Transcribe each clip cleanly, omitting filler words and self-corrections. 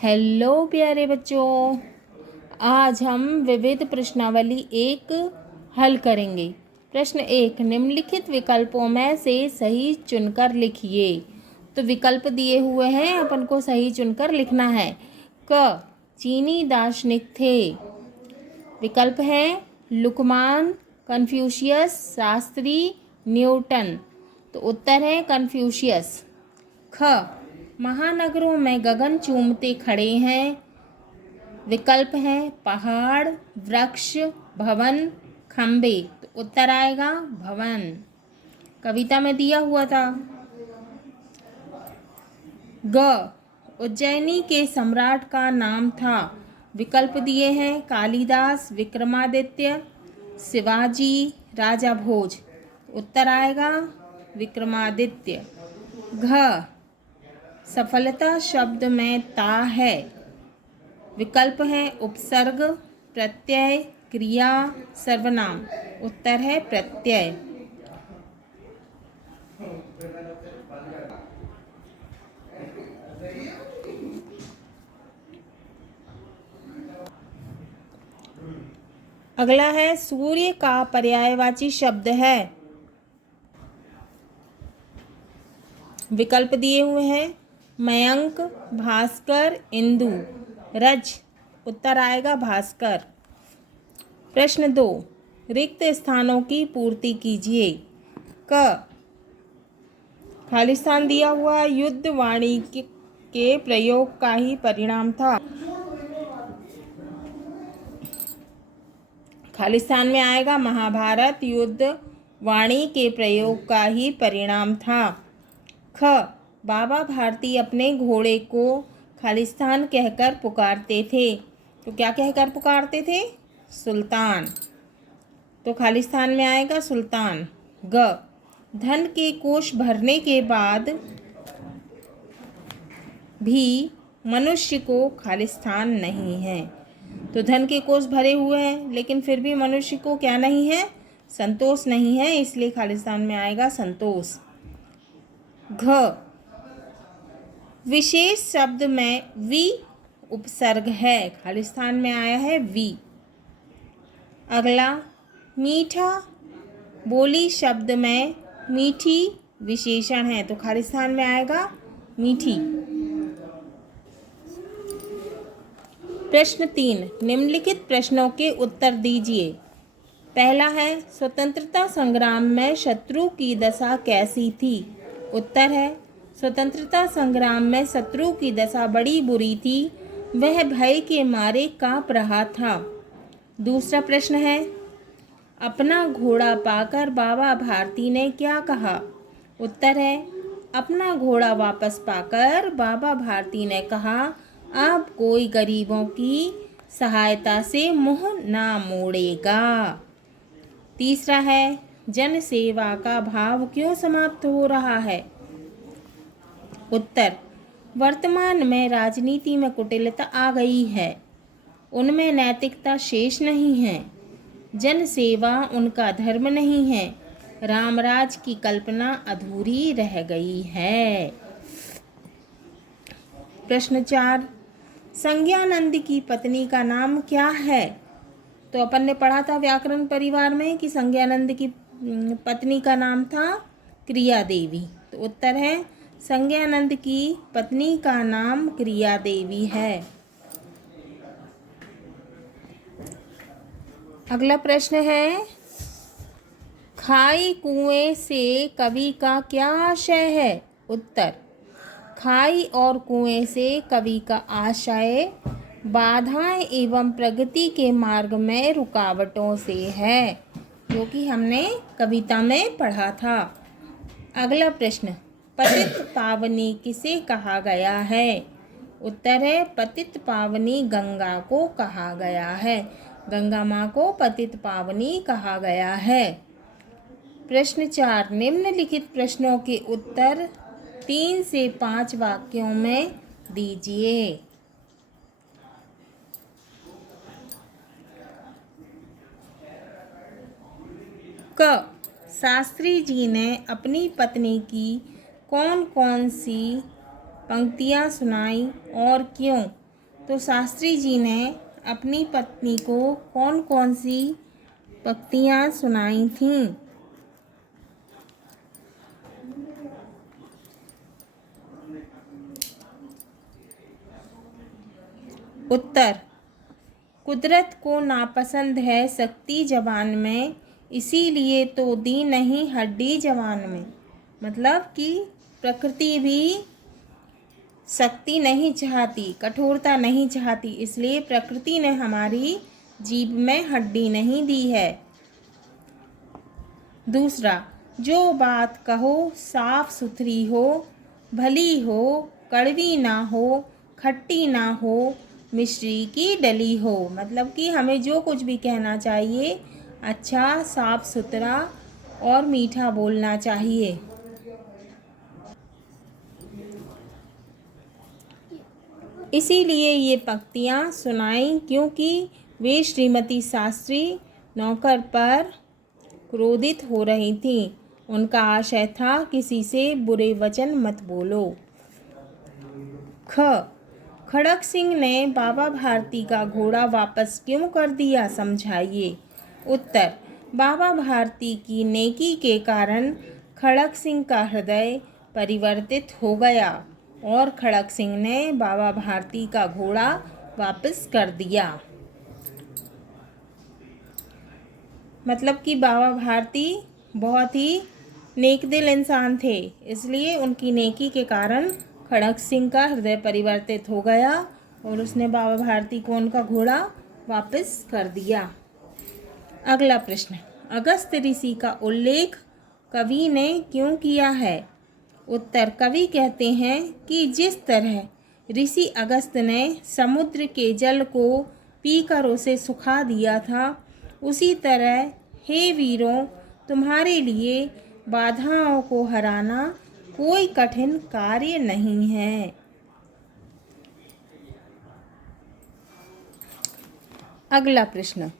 Hello प्यारे बच्चों, आज हम विविध प्रश्नावली एक हल करेंगे। प्रश्न एक, निम्नलिखित विकल्पों में से सही चुनकर लिखिए। तो विकल्प दिए हुए हैं, अपन को सही चुनकर लिखना है। क, चीनी दार्शनिक थे। विकल्प है लुकमान, कन्फ्यूशियस, शास्त्री, न्यूटन। तो उत्तर है कन्फ्यूशियस। ख, महानगरों में गगन चूमते खड़े हैं। विकल्प हैं पहाड़, वृक्ष, भवन, खंबे। तो उत्तर आएगा भवन, कविता में दिया हुआ था। ग, उज्जैनी के सम्राट का नाम था। विकल्प दिए हैं कालिदास, विक्रमादित्य, शिवाजी, राजा भोज। उत्तर आएगा विक्रमादित्य। घ, सफलता शब्द में ता है। विकल्प है उपसर्ग, प्रत्यय, क्रिया, सर्वनाम। उत्तर है प्रत्यय। अगला है सूर्य का पर्यायवाची शब्द है। विकल्प दिए हुए हैं मयंक, भास्कर, इंदु, रज। उत्तर आएगा भास्कर। प्रश्न 2, रिक्त स्थानों की पूर्ति कीजिए। क, खालिस्तान दिया हुआ युद्ध वाणी के प्रयोग का ही परिणाम था। खालिस्तान में आएगा महाभारत युद्ध वाणी के प्रयोग का ही परिणाम था। ख, बाबा भारती अपने घोड़े को खालिस्तान कहकर पुकारते थे। तो क्या कहकर पुकारते थे? सुल्तान। तो खालिस्तान में आएगा सुल्तान। ग, धन के कोष भरने के बाद भी मनुष्य को खालिस्तान नहीं है। तो धन के कोष भरे हुए हैं लेकिन फिर भी मनुष्य को क्या नहीं है? संतोष नहीं है, इसलिए खालिस्तान में आएगा संतोष। घ, विशेष शब्द में वी उपसर्ग है। खालिस्तान में आया है वी। अगला, मीठा बोली शब्द में मीठी विशेषण है। तो खालिस्तान में आएगा मीठी। प्रश्न 3, निम्नलिखित प्रश्नों के उत्तर दीजिए। पहला है स्वतंत्रता संग्राम में शत्रु की दशा कैसी थी। उत्तर है स्वतंत्रता संग्राम में शत्रु की दशा बड़ी बुरी थी, वह भय के मारे कांप रहा था। दूसरा प्रश्न है अपना घोड़ा पाकर बाबा भारती ने क्या कहा। उत्तर है अपना घोड़ा वापस पाकर बाबा भारती ने कहा अब कोई गरीबों की सहायता से मुंह ना मोड़ेगा। तीसरा है जन सेवा का भाव क्यों समाप्त हो रहा है। उत्तर, वर्तमान में राजनीति में कुटिलता आ गई है, उनमें नैतिकता शेष नहीं है, जन सेवा उनका धर्म नहीं है, रामराज की कल्पना अधूरी रह गई है। प्रश्न 4, संज्ञानंद की पत्नी का नाम क्या है। तो अपन ने पढ़ा था व्याकरण परिवार में कि संज्ञानंद की पत्नी का नाम था क्रिया देवी। तो उत्तर है संज्ञानंद की पत्नी का नाम क्रिया देवी है। अगला प्रश्न है खाई कुएं से कवि का क्या आशय है। उत्तर, खाई और कुएं से कवि का आशय बाधाएं एवं प्रगति के मार्ग में रुकावटों से है, जो कि हमने कविता में पढ़ा था। अगला प्रश्न, पतित पावनी किसे कहा गया है। उत्तर है पतित पावनी गंगा को कहा गया है, गंगा माँ को पतित पावनी कहा गया है। प्रश्न 4, निम्नलिखित प्रश्नों के उत्तर 3 से 5 वाक्यों में दीजिए। क, शास्त्री जी ने अपनी पत्नी की कौन कौन सी पंक्तियाँ सुनाई और क्यों। तो शास्त्री जी ने अपनी पत्नी को कौन कौन सी पंक्तियाँ सुनाई थीं? उत्तर, कुदरत को नापसंद है शक्ति जवान में, इसीलिए तो दी नहीं हड्डी जवान में। मतलब कि प्रकृति भी शक्ति नहीं चाहती, कठोरता नहीं चाहती, इसलिए प्रकृति ने हमारी जीभ में हड्डी नहीं दी है। दूसरा, जो बात कहो साफ सुथरी हो, भली हो, कड़वी ना हो, खट्टी ना हो, मिश्री की डली हो। मतलब कि हमें जो कुछ भी कहना चाहिए अच्छा, साफ सुथरा और मीठा बोलना चाहिए। इसीलिए ये पंक्तियाँ सुनाई क्योंकि वे श्रीमती शास्त्री नौकर पर क्रोधित हो रही थीं। उनका आशय था किसी से बुरे वचन मत बोलो। खड़क सिंह ने बाबा भारती का घोड़ा वापस क्यों कर दिया, समझाइए। उत्तर, बाबा भारती की नेकी के कारण खड़क सिंह का हृदय परिवर्तित हो गया और खड़क सिंह ने बाबा भारती का घोड़ा वापस कर दिया। मतलब कि बाबा भारती बहुत ही नेक दिल इंसान थे, इसलिए उनकी नेकी के कारण खड़क सिंह का हृदय परिवर्तित हो गया और उसने बाबा भारती को उनका घोड़ा वापस कर दिया। अगला प्रश्न, अगस्त ऋषि का उल्लेख कवि ने क्यों किया है? उत्तर, कवि कहते हैं कि जिस तरह ऋषि अगस्त ने समुद्र के जल को पीकर उसे सुखा दिया था, उसी तरह हे वीरों, तुम्हारे लिए बाधाओं को हराना कोई कठिन कार्य नहीं है। अगला प्रश्न,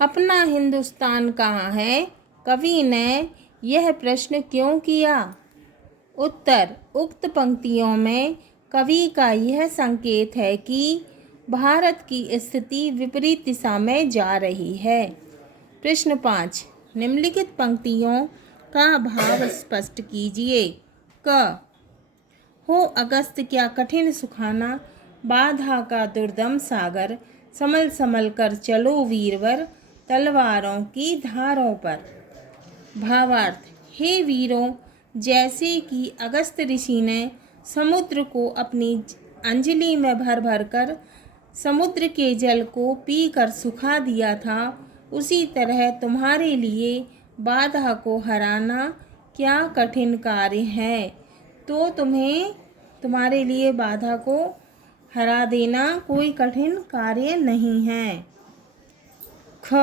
अपना हिंदुस्तान कहाँ है? कवि ने यह प्रश्न क्यों किया? उत्तर, उक्त पंक्तियों में कवि का यह संकेत है कि भारत की स्थिति विपरीत दिशा में जा रही है। प्रश्न 5, निम्नलिखित पंक्तियों का भाव स्पष्ट कीजिए। क, हो अगस्त क्या कठिन सुखाना, बाधा का दुर्दम सागर, संभल संभल कर चलो वीरवर, तलवारों की धारों पर। भावार्थ, हे वीरों, जैसे कि अगस्त ऋषि ने समुद्र को अपनी अंजलि में भर भर कर समुद्र के जल को पीकर सुखा दिया था, उसी तरह तुम्हारे लिए बाधा को हराना क्या कठिन कार्य है। तो तुम्हारे लिए बाधा को हरा देना कोई कठिन कार्य नहीं है। ख,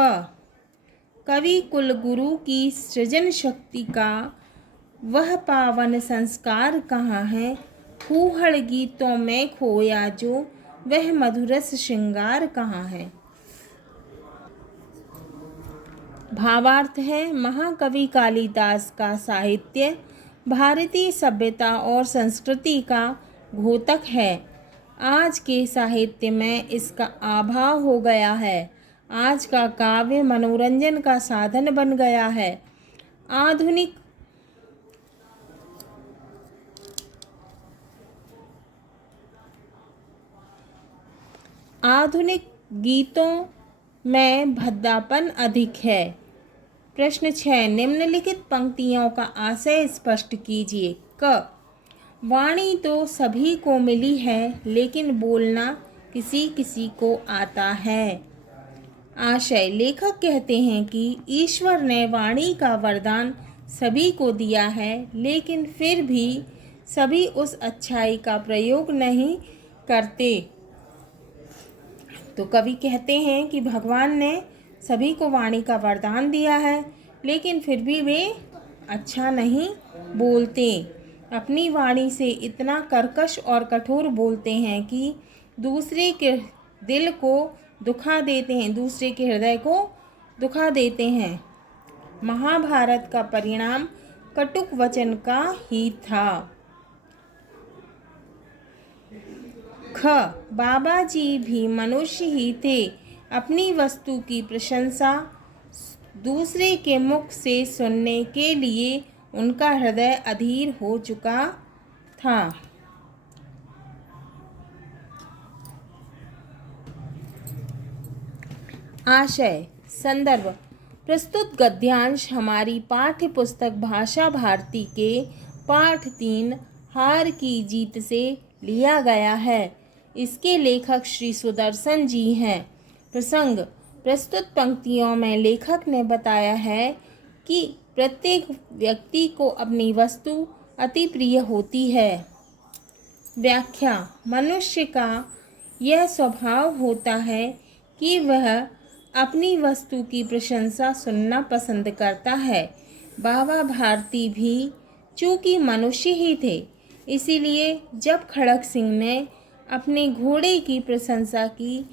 कवि कुल गुरु की सृजन शक्ति का वह पावन संस्कार कहाँ है? फूहड़ गीतों में खोया जो वह मधुरस श्रृंगार कहाँ है? भावार्थ है, महाकवि कालिदास का साहित्य भारतीय सभ्यता और संस्कृति का द्योतक है। आज के साहित्य में इसका अभाव हो गया है। आज का काव्य मनोरंजन का साधन बन गया है। आधुनिक गीतों में भद्दापन अधिक है। प्रश्न 6, निम्नलिखित पंक्तियों का आशय स्पष्ट कीजिए। क, वाणी तो सभी को मिली है, लेकिन बोलना किसी किसी को आता है। आशय, लेखक कहते हैं कि ईश्वर ने वाणी का वरदान सभी को दिया है, लेकिन फिर भी सभी उस अच्छाई का प्रयोग नहीं करते। तो कवि कहते हैं कि भगवान ने सभी को वाणी का वरदान दिया है, लेकिन फिर भी वे अच्छा नहीं बोलते। अपनी वाणी से इतना कर्कश और कठोर बोलते हैं कि दूसरे के दिल को दुखा देते हैं, दूसरे के हृदय को दुखा देते हैं। महाभारत का परिणाम कटुक वचन का ही था। ख, ख, बाबा जी भी मनुष्य ही थे। अपनी वस्तु की प्रशंसा दूसरे के मुख से सुनने के लिए उनका हृदय अधीर हो चुका था। आशय संदर्भ प्रस्तुत गद्यांश हमारी पाठ्य पुस्तक भाषा भारती के पाठ 3 हार की जीत से लिया गया है। इसके लेखक श्री सुदर्शन जी हैं। प्रसंग प्रस्तुत पंक्तियों में लेखक ने बताया है कि प्रत्येक व्यक्ति को अपनी वस्तु अति प्रिय होती है। व्याख्या मनुष्य का यह स्वभाव होता है कि वह अपनी वस्तु की प्रशंसा सुनना पसंद करता है। बाबा भारती भी चूँकि मनुष्य ही थे, इसीलिए जब खड़ग सिंह ने अपने घोड़े की प्रशंसा की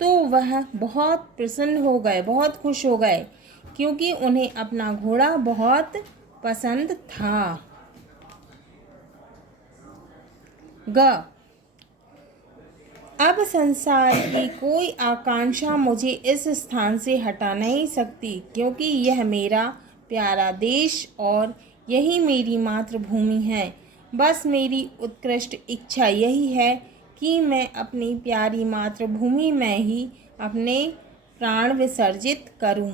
तो वह बहुत प्रसन्न हो गए, बहुत खुश हो गए, क्योंकि उन्हें अपना घोड़ा बहुत पसंद था। ग, अब संसार की कोई आकांक्षा मुझे इस स्थान से हटा नहीं सकती, क्योंकि यह मेरा प्यारा देश और यही मेरी मातृभूमि है। बस मेरी उत्कृष्ट इच्छा यही है कि मैं अपनी प्यारी मातृभूमि में ही अपने प्राण विसर्जित करूं।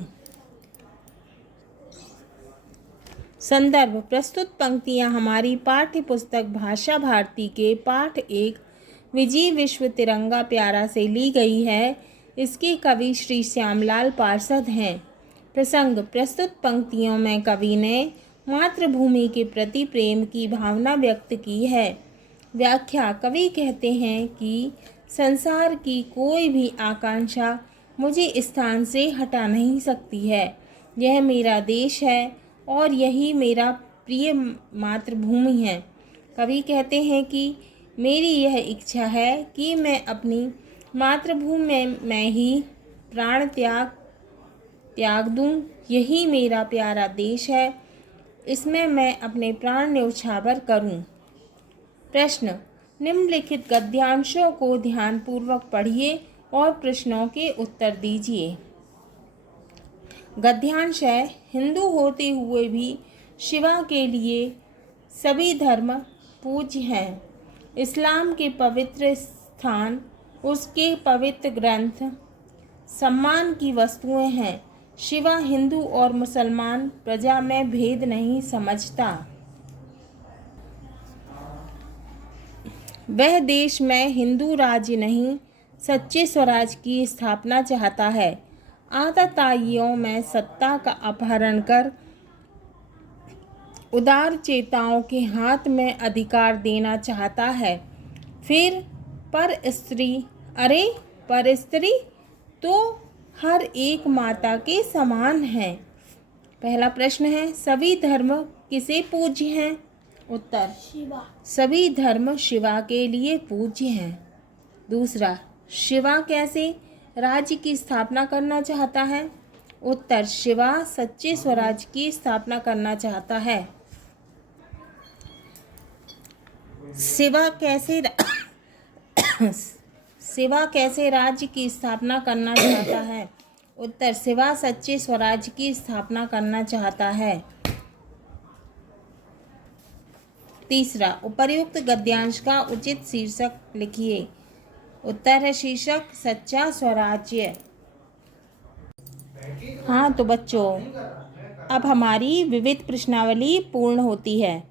संदर्भ प्रस्तुत पंक्तियां हमारी पाठ्य पुस्तक भाषा भारती के पाठ 1 विजय विश्व तिरंगा प्यारा से ली गई है। इसके कवि श्री श्यामलाल पार्षद हैं। प्रसंग प्रस्तुत पंक्तियों में कवि ने मातृभूमि के प्रति प्रेम की भावना व्यक्त की है। व्याख्या कवि कहते हैं कि संसार की कोई भी आकांक्षा मुझे इस स्थान से हटा नहीं सकती है। यह मेरा देश है और यही मेरा प्रिय मातृभूमि है। कवि कहते हैं कि मेरी यह इच्छा है कि मैं अपनी मातृभूमि में ही प्राण त्याग दूं। यही मेरा प्यारा देश है, इसमें मैं अपने प्राण न्यौछावर करूं। प्रश्न निम्नलिखित गद्यांशों को ध्यानपूर्वक पढ़िए और प्रश्नों के उत्तर दीजिए। गद्यांश है, हिंदू होते हुए भी शिवा के लिए सभी धर्म पूज्य हैं। इस्लाम के पवित्र स्थान, उसके पवित्र ग्रंथ सम्मान की वस्तुएं हैं। शिवा हिंदू और मुसलमान प्रजा में भेद नहीं समझता। वह देश में हिंदू राज्य नहीं, सच्चे स्वराज की स्थापना चाहता है। आतताइयों में सत्ता का अपहरण कर उदार चेताओं के हाथ में अधिकार देना चाहता है। फिर पर स्त्री तो हर एक माता के समान है। पहला प्रश्न है, सभी धर्म किसे पूज्य हैं? उत्तर शिवा। सभी धर्म शिवा के लिए पूज्य हैं। दूसरा, शिवा कैसे राज्य की स्थापना करना चाहता है? उत्तर शिवा सच्चे स्वराज की स्थापना करना चाहता है। शिवा कैसे राज्य की स्थापना करना चाहता है? उत्तर शिवा सच्चे स्वराज की स्थापना करना चाहता है। तीसरा, उपर्युक्त गद्यांश का उचित शीर्षक लिखिए। उत्तर है शीर्षक सच्चा स्वराज्य। हाँ तो बच्चों, अब हमारी विविध प्रश्नावली पूर्ण होती है।